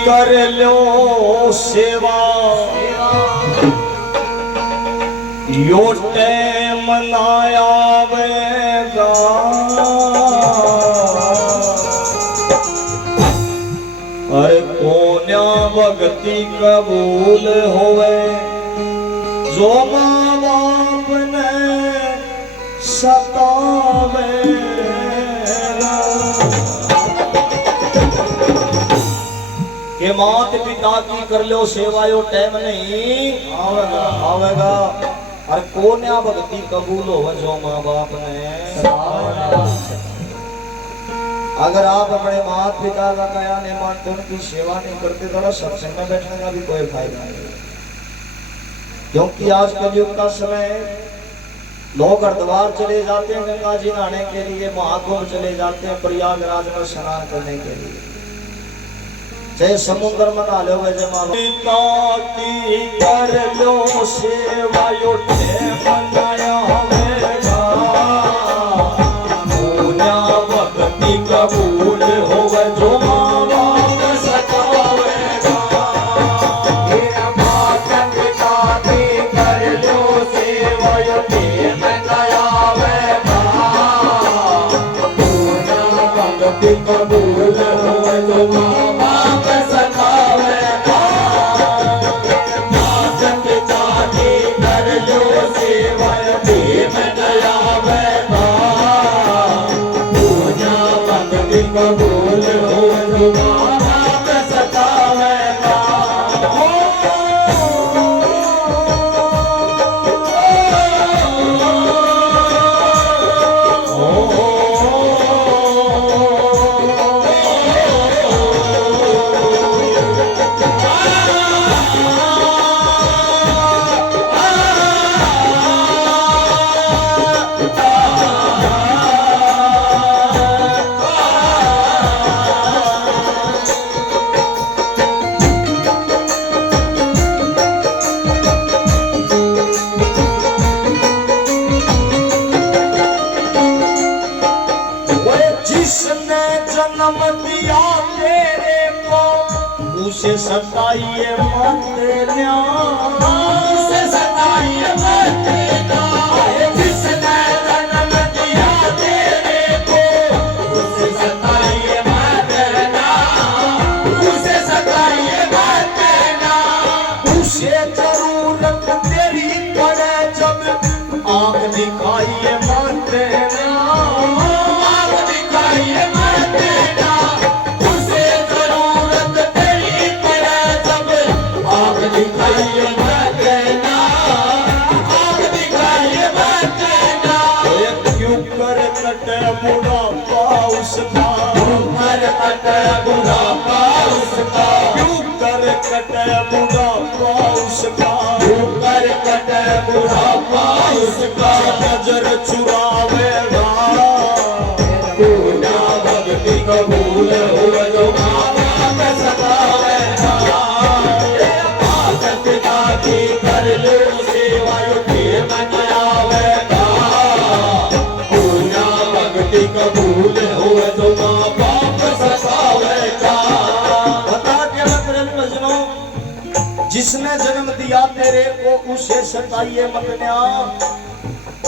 कर लो सेवा यो टाइम ना आवेगा। अरे कोन्या भक्ति कबूल होवे जो माँ बाप ने सतावे। के मात पिता की कर लो सेवा यो टाइम नहीं आवेगा। और कोन्या भक्ति कबूल हो जो माँ बाप ने। अगर आप अपने माता पिता का कया नहीं मानते, उनकी सेवा नहीं करते तो सत्संग में बैठने का भी कोई फायदा नहीं। क्योंकि आज कलयुग का समय लोग हरिद्वार चले जाते हैं गंगा जी नहाने के लिए, महाकुंभ चले जाते हैं प्रयागराज में स्नान करने के लिए, चाहे समुद्र में नहा लो वैसे पिता की कर लो सेवा यो मनाया हमेगा। कोन्या भक्ति कबूल होवे जो माँ बाप सतावेगा। माता पिता की कर लो सेवा यो मनाया हमेगा। कोन्या भक्ति कबूल होवे जो माँ कबूल हो जो बाप सतावेगा। जिसने जन्म दिया तेरे को उसे सताइए मत देना। उसे सताइए मत देना। जिसने जन्म दिया तेरे को उसे सताइए मत देना। उसे सताइए मत देना। उसे जरूरत तेरी पड़े जब आँख दिखाइए मत देना। बुढ़ापा उसका उम्र कटे बुढ़ापा उसका क्यों कर कटे बुढ़ापा उसका क्यों कर कटे बुढ़ापा उसका नजर चुरावेगा। कोन्या भक्ति कबूल हो जो माँ बाप सतावेगा। माता पिता की कर लो सेवा यो मनावेगा। कबूल हो तो माँ बाप सतावेगा। बता के मतलब जिसने जन्म दिया तेरे को उसे सताइए मत देना।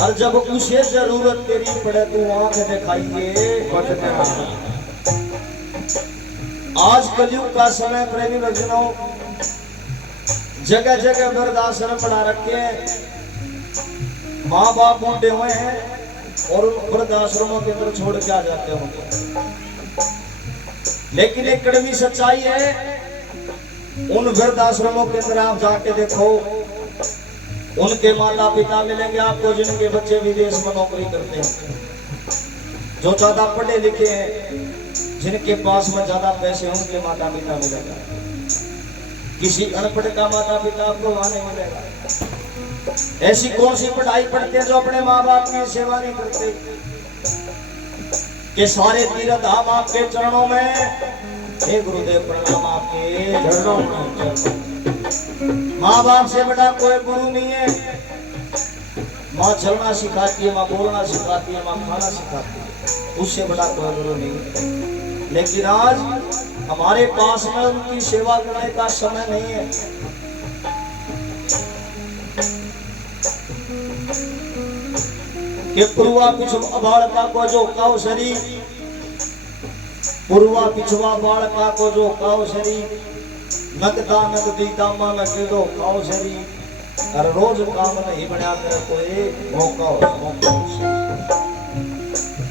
और जब उसे जरूरत तेरी पड़े तो आंख दिखाइए मत देना। आज कलयुग का समय प्रेमी भजनों जगह जगह वृद्धाश्रम बना रखे हैं। माँ बाप बूढ़े हुए हैं और वृद्धाश्रमों के अंदर छोड़ के आ जाते होंगे। लेकिन एक कड़वी सच्चाई है, उन वृद्धाश्रमों के अंदर आप जाके देखो, उनके माता पिता मिलेंगे आपको जिनके बच्चे विदेश में नौकरी करते हैं, जो ज्यादा पढ़े लिखे हैं, जिनके पास में ज्यादा पैसे हैं, उनके माता पिता मिलेगा। किसी अनपढ़ का माता पिता आपको वहां नहीं मिलेगा। ऐसी कौन सी पढ़ाई पढ़ते हैं जो अपने माँ बाप की सेवा नहीं करते? कि सारे तीर्थ धाम आपके चरणों में। हे गुरुदेव प्रणाम आपके चरणों में। माँ बाप से बड़ा कोई गुरु नहीं है। माँ चलना सिखाती है, माँ बोलना सिखाती है, माँ खाना सिखाती है, उससे बड़ा कोई गुरु नहीं है। लेकिन आज हमारे पास में उनकी सेवा करने का समय नहीं है। कि पूर्वा पिछवा बालका को जो काव शरीर, पूर्वा पिछवा बालका को जो काव शरीर, नगदा नगदी दामा में के दो काव शरीर। और रोज काम नहीं बना कर कोई मौका हो।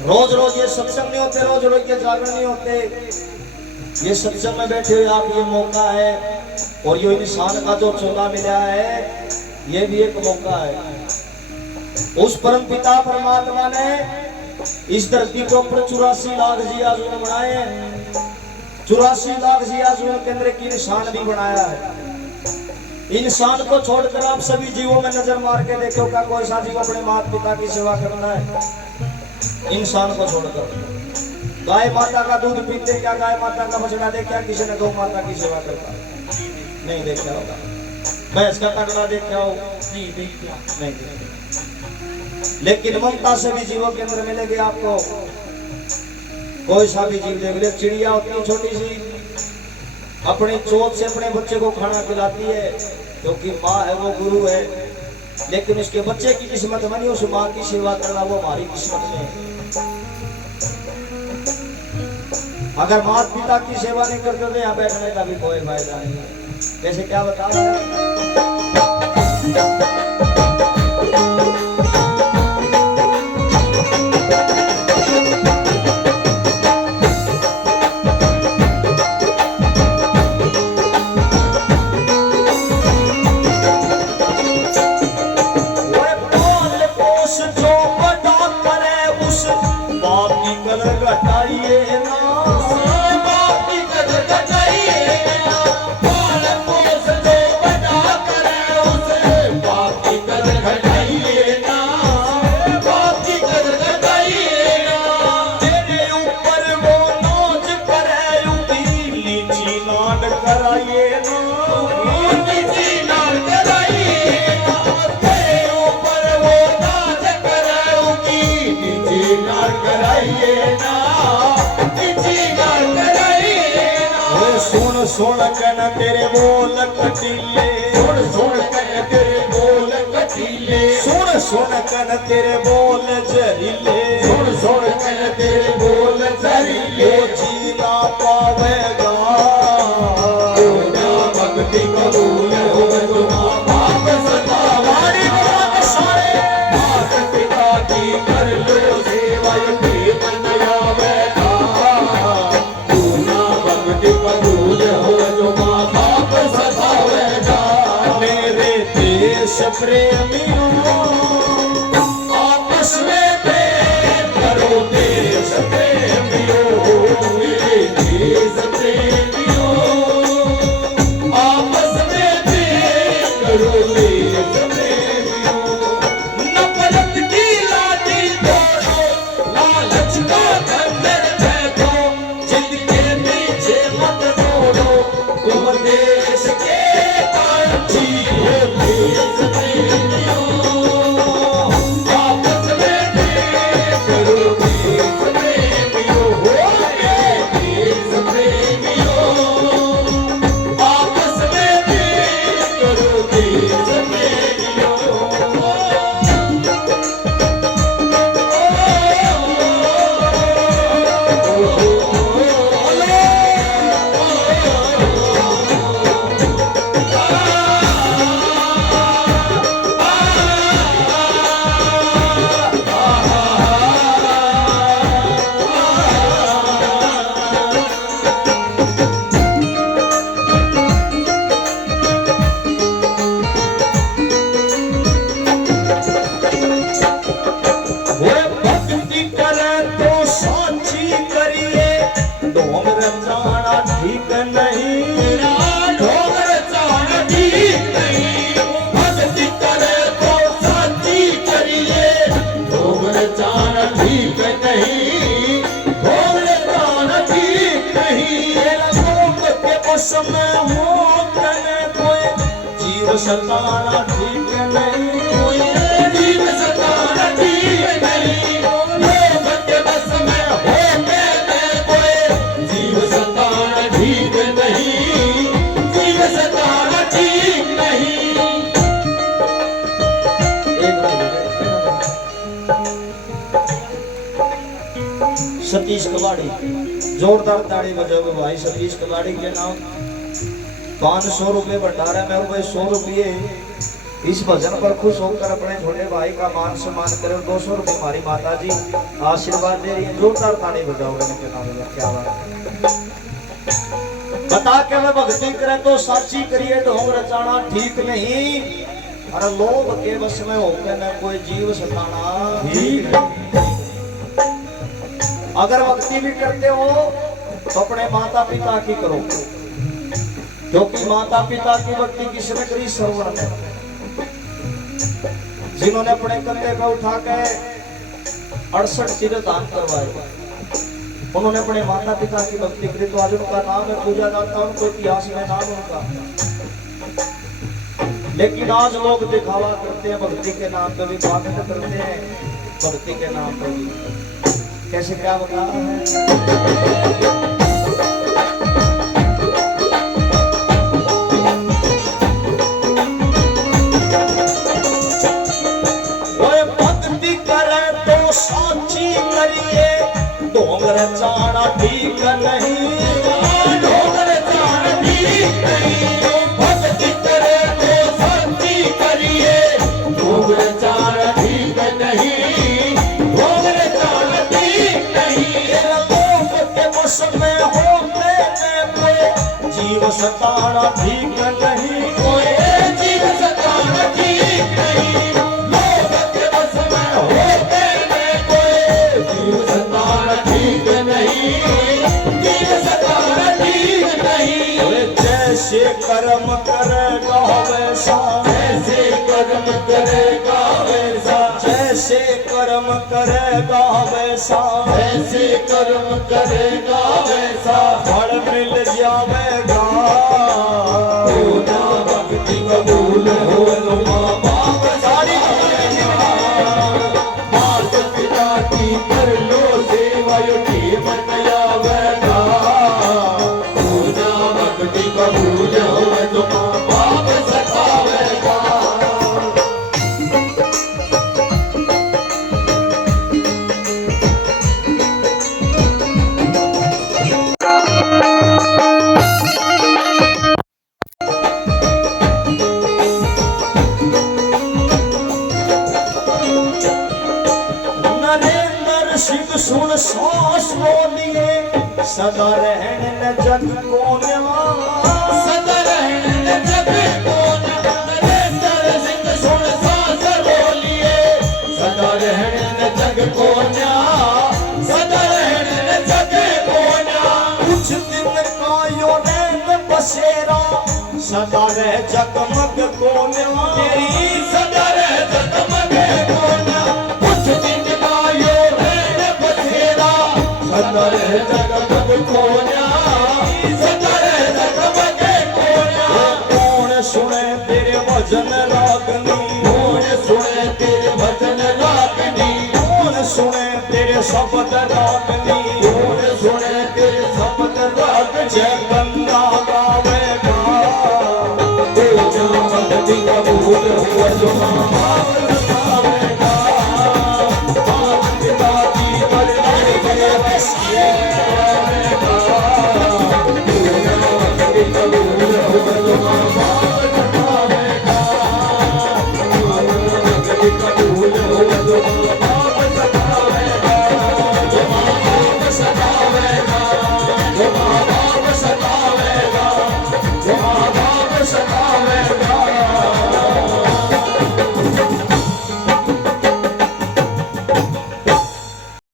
रोज रोज ये सत्संग नहीं होते, रोज रोज ये जागरण नहीं होते। ये सत्संग में बैठे हुए आप ये मौका है, और ये इंसान का जो चोला मिला है ये भी एक मौका है। उस परम पिता परमात्मा ने इस धरती को ऊपर 84 लाख जिया जुन बनाए हैं। 84 लाख जिया जुन के अंदर की इंसान भी बनाया है। इंसान को छोड़कर आप सभी जीवों में नजर मार के देखो, क्या कोई सा जीव अपने माता पिता की सेवा करना है? इंसान को छोड़कर गाय माता का दूध पीते, क्या गाय माता का बछड़ा देख, क्या किसी ने गौ माता की सेवा करता? नहीं देखा होगा। भैंस का तगड़ा देखा हो? नहीं देखा, नहीं देखा। लेकिन ममता से भी जीवों के अंदर मिलेगी आपको। कोई सा भी जीव देख ले, चिड़िया होती है छोटी सी, अपनी चोट से अपने बच्चे को खाना खिलाती है, क्योंकि माँ है, वो गुरु है। लेकिन उसके बच्चे की किस्मत बनी उस माँ की सेवा करना, वो हमारी किस्मत में है। अगर माता पिता की सेवा नहीं करते तो यहाँ बैठने का भी कोई फायदा नहीं है। जैसे क्या बताओ, सुन कन तेरे बोल कटीले, सुन कन तेरे बोल कटीले, सुन कन तेरे बोल जहरीले, सुन कन तेरे बोल जहरीले। वो जीना पावेगा भक्ति कबूल हो तुम पाप सदा हमारी बात सारे माता पिता की कर लो सेवा, ये बनया बैठा तू ना भक्ति कबूल हो तुम पाप सदा बैठा। मेरे देश प्रेमियों आपस में प्रेम करो, देश प्रेमियों, मेरे देश प्रेमियों आपस में प्रेम करो, देश प्रेमियों। नफरत की लाठी तोड़ो, लालच का खंडर फेंको, जिद के पीछे मत दौड़ो, तुम देश के कांची हो, देश प्रेमियों आपस में प्रेम करो, देश प्रेमियों, देश प्रेमियों आपस में प्रेम करो, देश प्रेमियों। भक्ति करे तो साची करिए, ढोंग रचाना ठीक नहीं, ढोंग रचाना ठीक नहीं। भक्ति करे तो साची करिए, ढोंग रचाना ठीक नहीं, ढोंग रचाना ठीक नहीं। लोग के बस में हो कने कोई जीव सताना ठीक नहीं, जीव सताना ठीक नहीं। लोग के बस में हो कने कोई जीव सताना ठीक कबाड़ी, जोरदार ताड़ी बजाओ भाई सतीश कबाड़ी के नाम 500 रुपए भंडारा में, और भाई 100 रुपये इस भजन पर खुश होकर अपने छोटे भाई का मान सम्मान करे। 200 रुपये हमारी माता जी आशीर्वाद दे रही है। जोरदार ताड़ी बजाओ इनके नाम। क्या बात है। बता के मैं भक्ति करे तो साची करिए, ढोंग रचाना ठीक नहीं। अरे लोभ के बस में होकर न कोई जीव सताना ठीक नहीं। अगर भक्ति भी करते हो तो अपने माता पिता की करो, क्योंकि माता पिता की भक्ति किसने करी? सरवर ने, जिन्होंने अपने कंधे पर उठा के 68 तीर्थ दान करवाए, उन्होंने अपने माता पिता की भक्ति करी। तो आज उनका नाम है पूजा जाता है, उनको इतिहास में नाम उनका। लेकिन आज लोग दिखावा करते हैं, भक्ति के नाम पे भी पागल करते हैं, भक्ति के नाम पे भी कैसे क्या बता है। साची करिए ढोंग रचाना ठीक नहीं, ढोंग रचाना ठीक नहीं। भक्ति करे तो साची करिए ढोंग रचाना ठीक नहीं, ढोंग रचाना ठीक नहीं। लोभ के वश में होते कोई जीव सताना ठीक नहीं, कोई जीव सताना ठीक नहीं। लोभ के वश में होते जीव सताना ठीक नहीं, जीव सताना ठीक नहीं। जैसे कर्म करेगा वैसा, जैसे कर्म करेगा वैसा, जैसे कर्म करेगा वैसा, जैसे कर्म करेगा वैसा फल मिल जाएगा। भक्ति कबूल हो तो माँ बाप सारी माता पिता की कर लो सेवा, यो ठीक मनावेगा। पूजा भक्ति कबूल हो तो माँ बाप सतावेगा। नरेंद्र सिंह सुन सांस बोलिए, सदा रहने न जग को न्याय, सदा रहने न जग को न्याय। नरेंद्र सिंह सुन सांस बोलिए, सदा रहने न जग को न्याय, सदा रहने न जग को न्याय। कुछ दिन का यो रैन बसेरा, सदा रह जगमग को न्याय, सदा रह जगमग को न्याय। कुछ दिन का यो रैन बसेरा, सदा रह जगमग को न्याय, सदा रह जगमग को न्याय। कौन सुने तेरे भजन रागनी, कौन सुने तेरे भजन रागनी, कौन सुने तेरे शब्द रागनी, कौन सुने तेरे शब्द रागनी। जय बंदा गावेगा, भक्ति कबूल हो जो